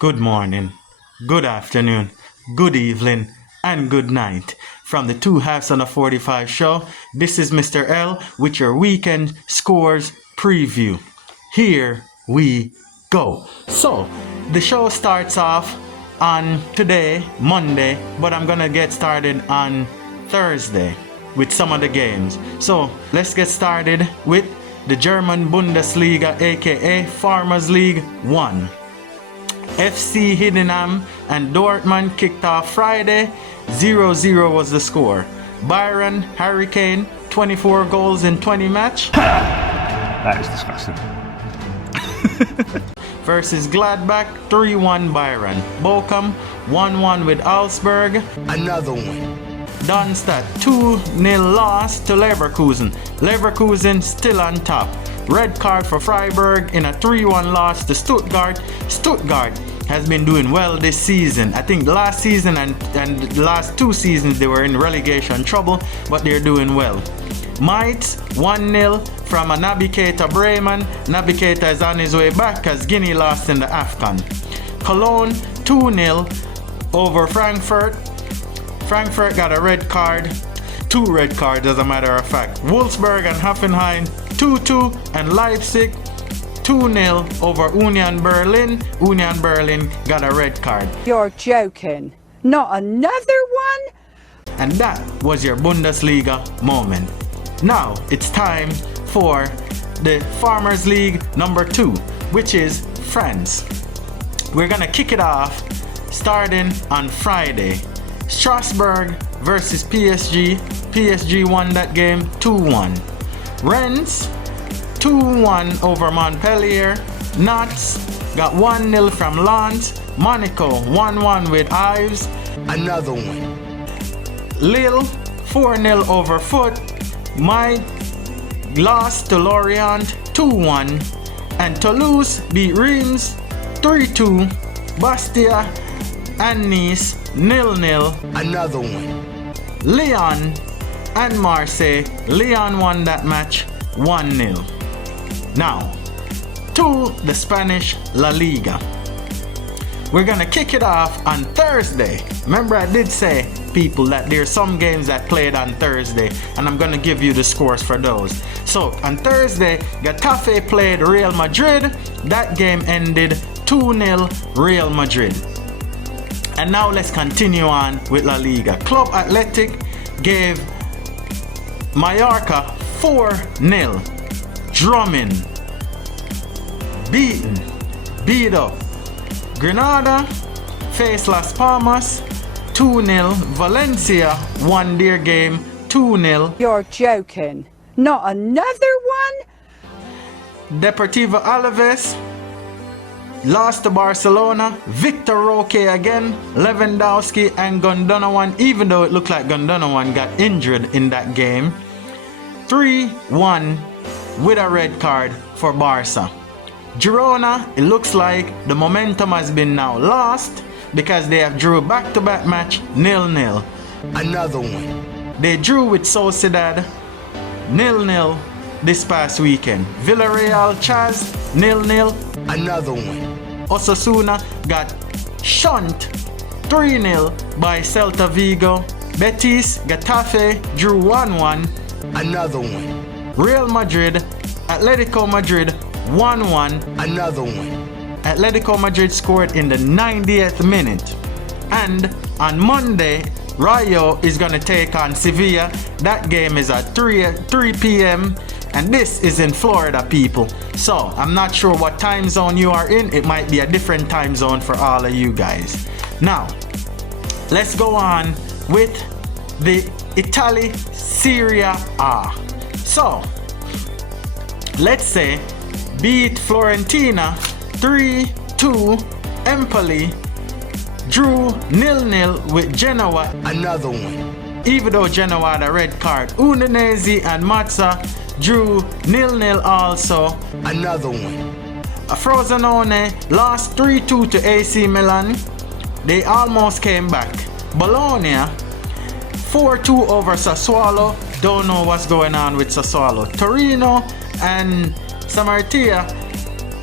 Good morning, good afternoon, good evening, and good night. From the Two Halves on a 45 show, this is Mr. L with your weekend scores preview. Here we go. So, the show starts off on today, Monday, but I'm gonna get started on Thursday with some of the games. So, let's get started with the German Bundesliga, aka Farmers League 1. FC Hiddenham and Dortmund kicked off Friday. 0-0 was the score. Bayern Hurricane 24 goals in 20 match. That is disgusting. Versus Gladbach 3-1 Bayern. Bochum 1-1 with Augsburg. Another one. Darmstadt 2-0 loss to Leverkusen. Leverkusen still on top. Red card for Freiburg in a 3-1 loss to Stuttgart. Stuttgart has been doing well this season. I think last season and the last two seasons they were in relegation trouble, but they're doing well. Mainz 1-0 from a Naby Keita Bremen. Naby Keita is on his way back as Guinea lost in the Afcon. Cologne 2-0 over Frankfurt. Frankfurt got a red card. 2 red cards as a matter of fact. Wolfsburg and Hoffenheim 2-2 and Leipzig 2-0 over Union Berlin. Union Berlin got a red card. You're joking. Not another one? And that was your Bundesliga moment. Now it's time for the Farmers League number 2, which is France. We're gonna kick it off starting on Friday. Strasbourg versus PSG. PSG won that game 2-1. Rennes 2-1 over Montpellier. Nantes got 1-0 from Lens. Monaco 1-1 with Ives. Another one. Lille 4-0 over Foot. Mainz lost to Lorient 2-1. And Toulouse beat Reims 3-2. Bastia and Nice 0-0. Another one. Lyon and Marseille. Lyon won that match 1-0. Now, to the Spanish La Liga. We're gonna kick it off on Thursday. Remember I did say, people, that there's some games that played on Thursday, and I'm gonna give you the scores for those. So, on Thursday, Getafe played Real Madrid. That game ended 2-0 Real Madrid. And now let's continue on with La Liga. Club Athletic gave Mallorca 4-0. Drumming. Beat up. Granada faced Las Palmas 2-0. Valencia won their game 2-0. You're joking. Not another one? Deportivo Alaves lost to Barcelona. Victor Roque again. Lewandowski and Gundogan, even though it looked like Gundogan got injured in that game. 3-1 with a red card for Barca. Girona, it looks like the momentum has been now lost because they have drew back-to-back match 0-0. Another one. They drew with Sociedad 0-0 this past weekend. Villarreal Chaz 0-0. Another one. Osasuna got shunt 3-0 by Celta Vigo. Betis Getafe drew 1-1. Another one. Real Madrid Atletico Madrid 1-1. Another one. Atletico Madrid scored in the 90th minute. And on Monday, Rayo is going to take on Sevilla. That game is at 3 p.m. and this is in Florida, people. So I'm not sure what time zone you are in. It might be a different time zone for all of you guys. Now, let's go on with the Italy Serie A. So, let's say beat Fiorentina 3-2. Empoli drew 0-0 with Genoa. Another one. Even though Genoa had a red card. Udinese and Mazza drew 0-0 also. Another one. Frosinone lost 3-2 to AC Milan. They almost came back. Bologna 4-2 over Sassuolo. Don't know what's going on with Sassuolo. Torino and Samartia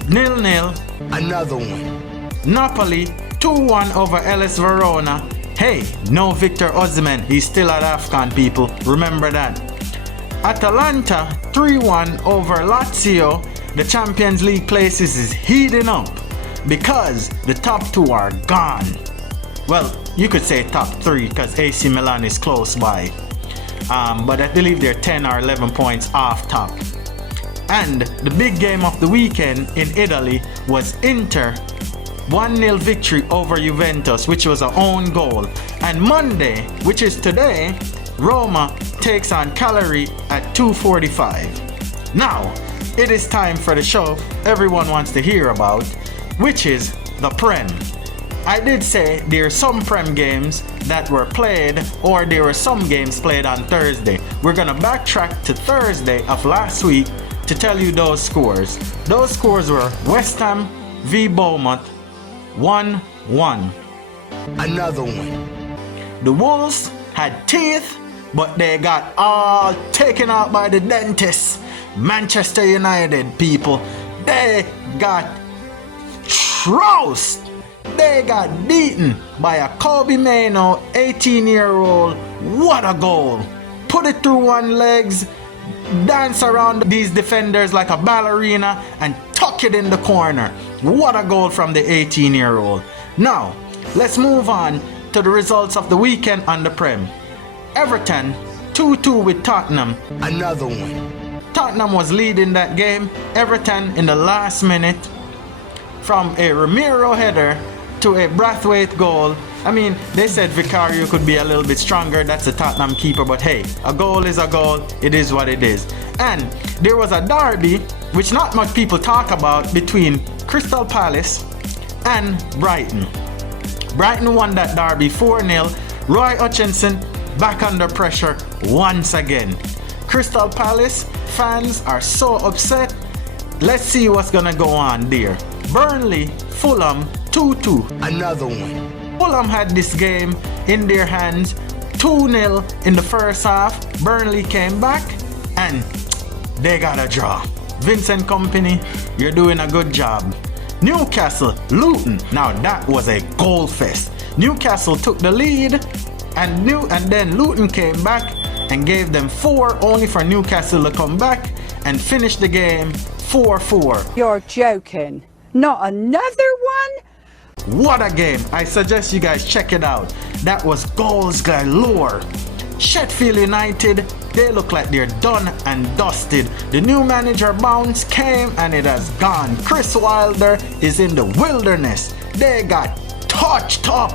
0-0. Another one. Napoli 2-1 over LS Verona. Hey, no Victor Osimhen, he's still at Afcon, people, remember that. Atalanta 3-1 over Lazio. The Champions League places is heating up because the top two are gone. Well, you could say top three because AC Milan is close by. But I believe they're 10 or 11 points off top. And the big game of the weekend in Italy was Inter 1-0 victory over Juventus, which was an own goal. And Monday, which is today, Roma takes on Cagliari at 2:45. Now, it is time for the show everyone wants to hear about, which is the Prem. I did say there are some Prem games that were played, or there were some games played on Thursday. We're gonna backtrack to Thursday of last week to tell you those scores. Those scores were West Ham v Bournemouth 1-1. Another one. The Wolves had teeth, but they got all taken out by the dentist. Manchester United, people, they got trounced. They got beaten by a Kobe Mainoo, 18-year-old. What a goal. Put it through one legs, dance around these defenders like a ballerina, and tuck it in the corner. What a goal from the 18-year-old. Now, let's move on to the results of the weekend on the Prem. Everton 2-2 with Tottenham. Another one. Tottenham was leading that game. Everton in the last minute, from a Ramiro header to a Brathwaite goal. I mean, they said Vicario could be a little bit stronger. That's a Tottenham keeper, but hey, a goal is a goal. It is what it is. And there was a derby, which not much people talk about, between Crystal Palace and Brighton. Brighton won that derby 4-0. Roy Hutchinson back under pressure once again. Crystal Palace fans are so upset. Let's see what's gonna go on there. Burnley, Fulham 2-2. Another one. Fulham had this game in their hands 2-0 in the first half. Burnley came back and they got a draw. Vincent Kompany, you're doing a good job. Newcastle, Luton. Now that was a goal fest. Newcastle took the lead and then Luton came back and gave them 4, only for Newcastle to come back and finish the game 4-4. You're joking. Not another one? What a game. I suggest you guys check it out. That was goals galore. Sheffield United, they look like they're done and dusted. The new manager bounce came and it has gone. Chris Wilder is in the wilderness. They got touched up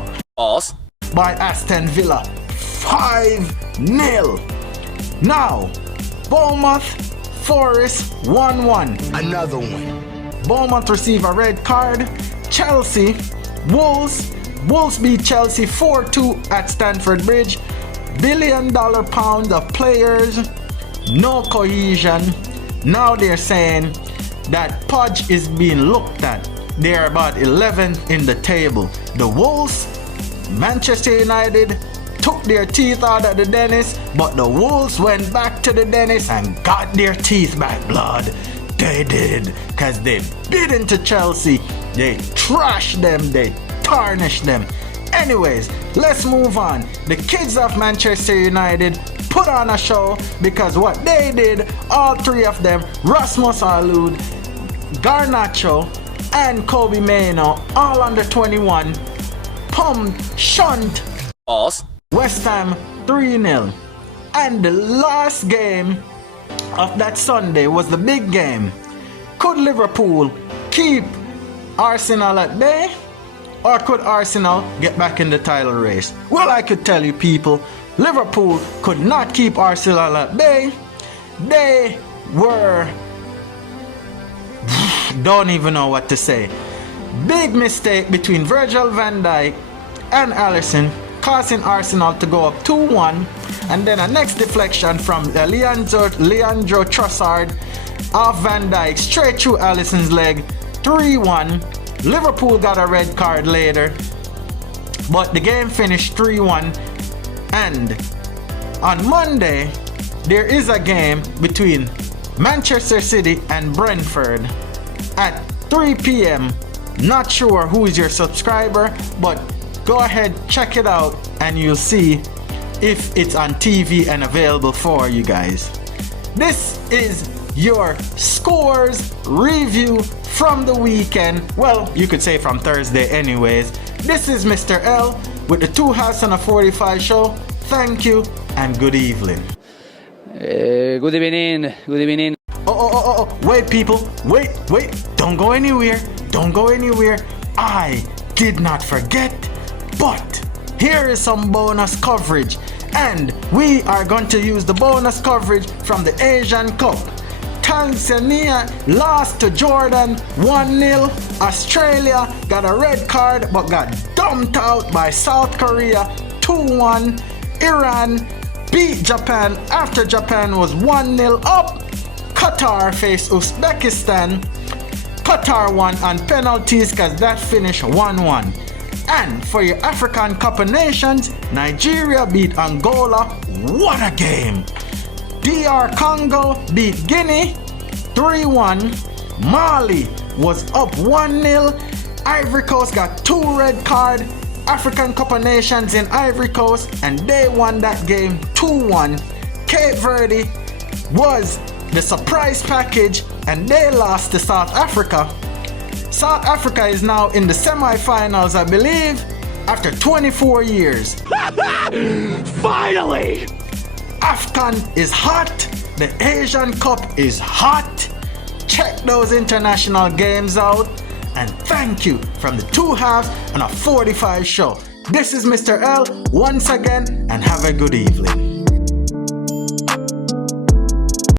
by Aston Villa 5-0. Now, Bournemouth, Forest 1-1. Another one. Bournemouth receive a red card. Chelsea, Wolves beat Chelsea 4-2 at Stamford Bridge. $1 billion pounds of players, no cohesion. Now they're saying that Podge is being looked at. They're about 11th in the table. The Wolves, Manchester United took their teeth out of the dentist, but the Wolves went back to the dentist and got their teeth back, blood. They did, because they bit into Chelsea. They trashed them, they tarnished them. Anyways, let's move on. The kids of Manchester United put on a show because what they did, all three of them, Rasmus Alud, Garnacho, and Kobe Mainoo, all under 21, pumped, shunt West Ham 3-0. And the last game of that Sunday was the big game. Could Liverpool keep Arsenal at bay, or could Arsenal get back in the title race? Well, I could tell you people, Liverpool could not keep Arsenal at bay. They were... don't even know what to say. Big mistake between Virgil van Dijk and Alisson, causing Arsenal to go up 2-1, and then a next deflection from Leandro Trossard off Van Dijk straight through Alisson's leg, 3-1. Liverpool got a red card later, but the game finished 3-1. And on Monday there is a game between Manchester City and Brentford at 3 p.m. Not sure who is your subscriber, but go ahead, check it out, and you'll see if it's on TV and available for you guys. This is your scores review from the weekend. Well, you could say from Thursday anyways. This is Mr. L with the 2 Halves and a 45 show. Thank you and good evening. Good evening. Good evening. Oh, wait people, wait, don't go anywhere, I did not forget, but here is some bonus coverage, and we are going to use the bonus coverage from the Asian Cup. Tanzania lost to Jordan 1-0, Australia got a red card but got dumped out by South Korea 2-1, Iran beat Japan after Japan was 1-0 up, Qatar faced Uzbekistan. Qatar won on penalties because that finished 1-1. And for your African Cup of Nations, Nigeria beat Angola. What a game! DR Congo beat Guinea 3-1. Mali was up 1-0. Ivory Coast got 2 red cards. African Cup of Nations in Ivory Coast, and they won that game 2-1. Cape Verde was the surprise package, and they lost to South Africa. South Africa is now in the semi-finals, I believe, after 24 years. Finally! Afcon is hot. The Asian Cup is hot. Check those international games out. And thank you from the 2 Halves and a 45 show. This is Mr. L once again, and have a good evening.